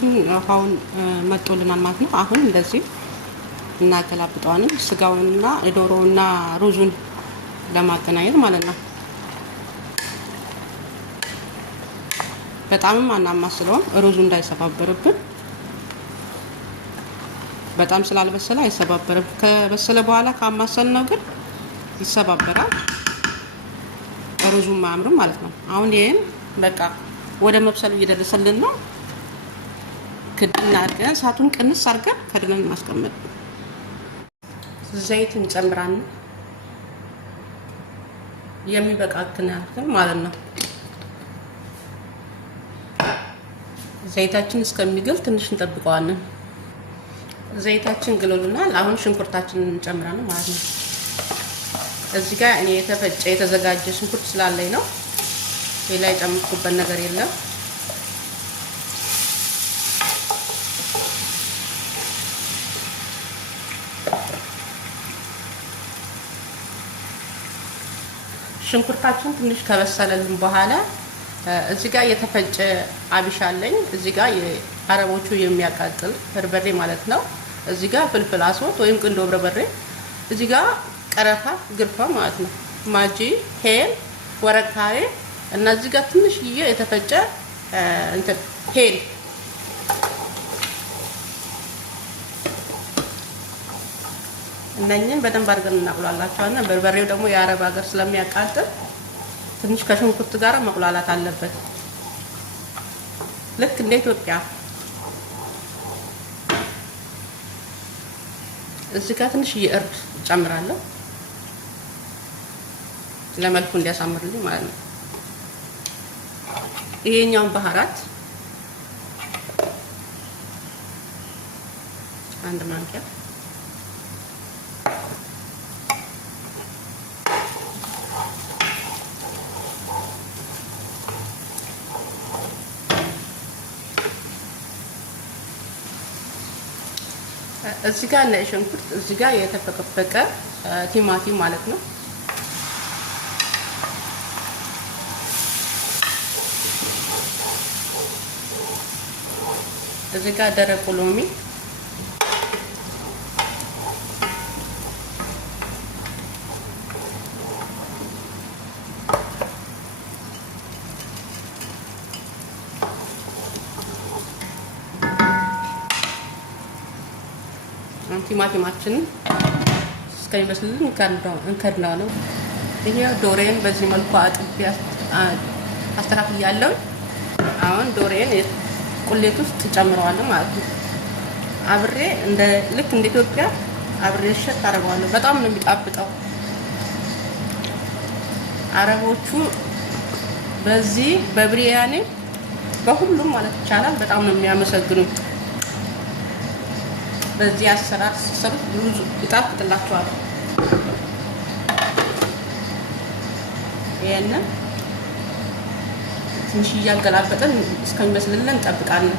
ሽንኩርታችን አሁን መጥቶልናል ማለት ነው። አሁን እንደዚህ እናገላብጠዋለን ስጋውንና ዶሮውና ሩዙን ለማገናኘት ማለት ነው። በጣምም አናማስለውም ሩዙ እንዳይሰባበርብን። በጣም ስላልበሰለ አይሰባበርም። ከበሰለ በኋላ ካማሰልነው ግን ይሰባበራል፣ ሩዙም አያምርም ማለት ነው። አሁን ይሄን በቃ ወደ መብሰሉ እየደረሰልን ነው። ክድና አድርገን እሳቱን ቅንስ አድርገን ከድነን ማስቀመጥ። ዘይት እንጨምራለን የሚበቃትን ያክል ማለት ነው። ዘይታችን እስከሚግል ትንሽ እንጠብቀዋለን። ዘይታችን ግሎልናል። አሁን ሽንኩርታችንን እንጨምራለን ማለት ነው። እዚህ ጋር እኔ የተፈጨ የተዘጋጀ ሽንኩርት ስላለኝ ነው። ሌላ የጨመርኩበት ነገር የለም። ሽንኩርታችን ትንሽ ከበሰለልን በኋላ እዚህ ጋር የተፈጨ አብሽ አለኝ። እዚህ ጋር የአረቦቹ የሚያቃጥል በርበሬ ማለት ነው። እዚህ ጋር ፍልፍል አስወጥ ወይም ቁንዶ በርበሬ፣ እዚህ ጋር ቀረፋ ግርፋ ማለት ነው። ማጂ፣ ሄል፣ ወረቃሬ እና እዚህ ጋር ትንሽዬ የተፈጨ ሄል እነኝን በደንብ አድርገን እናቁላላቸዋለን። በርበሬው ደግሞ የአረብ ሀገር ስለሚያቃጥል ትንሽ ከሽንኩርት ጋር መቁላላት አለበት፣ ልክ እንደ ኢትዮጵያ። እዚህ ጋር ትንሽ እርድ ጨምራለሁ ለመልኩ እንዲያሳምርልኝ ማለት ነው። ይሄኛውን ባህራት አንድ ማንኪያ፣ እዚህ ጋር ነጭ ሽንኩርት፣ እዚህ ጋር የተፈቀፈቀ ቲማቲም ማለት ነው። እዚህ ጋር ደረቁ ሎሚ፣ ቲማቲማችንን እስከሚበስልልን እንከድነው ነው። ይሄ ዶሬን በዚህ መልኩ አጥቤ አስተካክያለሁ። አሁን ዶሬን ቁሌት ውስጥ ጨምረዋለሁ ማለት ነው። አብሬ ልክ እንደ ኢትዮጵያ አብሬ እሸት አደርገዋለሁ። በጣም ነው የሚጣፍጠው። አረቦቹ በዚህ በብሪያኔ በሁሉም ማለት ይቻላል በጣም ነው የሚያመሰግኑት። በዚህ አሰራር ሲሰሩት ብዙ ይጣፍጥላቸዋል። ይሄንን ትንሽ እያገላበጠን እስከሚመስልልን እንጠብቃለን።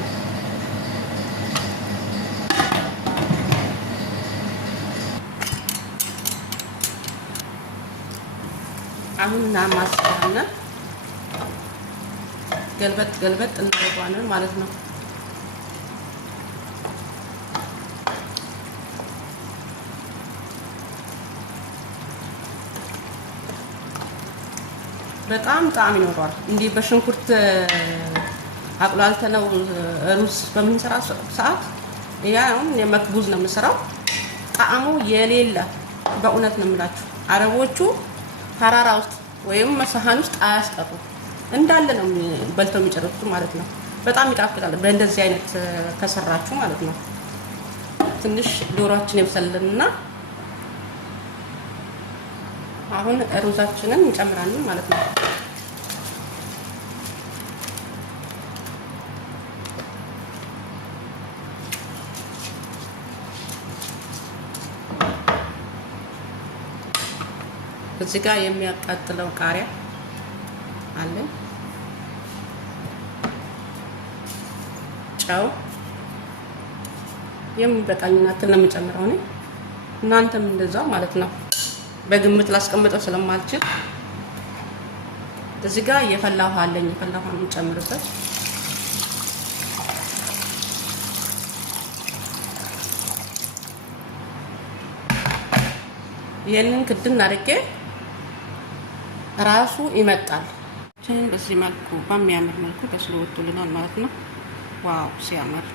አሁን እናማስላለን፣ ገልበጥ እናደርገዋለን ማለት ነው። በጣም ጣዕም ይኖረዋል። እንዲህ በሽንኩርት አቁላልተነው ሩዝ በምንሰራ ሰዓት ያውን የመክቡዝ ነው የምሰራው። ጣዕሙ የሌለ በእውነት ነው የምላችሁ። አረቦቹ ሀራራ ውስጥ ወይም ሰሃን ውስጥ አያስቀሩ እንዳለ ነው በልተው የሚጨርሱት ማለት ነው። በጣም ይጣፍጣል በእንደዚህ አይነት ከሰራችሁ ማለት ነው። ትንሽ ዶሮአችን ይብሰልልና አሁን ሩዛችንን እንጨምራለን ማለት ነው። እዚህ ጋር የሚያቃጥለው ቃሪያ አለ፣ ጨው የሚበቃኝና ትል የምጨምረው ነው። እናንተም እንደዛው ማለት ነው። በግምት ላስቀምጠው ስለማልችል እዚህ ጋር የፈላ ውሃ አለኝ። የፈላ ውሃ እንጨምርበት። ይሄንን ክድን አድርጌ ራሱ ይመጣል። በዚህ መልኩ በሚያምር መልኩ በስሎ ወጥቶልናል ማለት ነው። ዋው ሲያምር!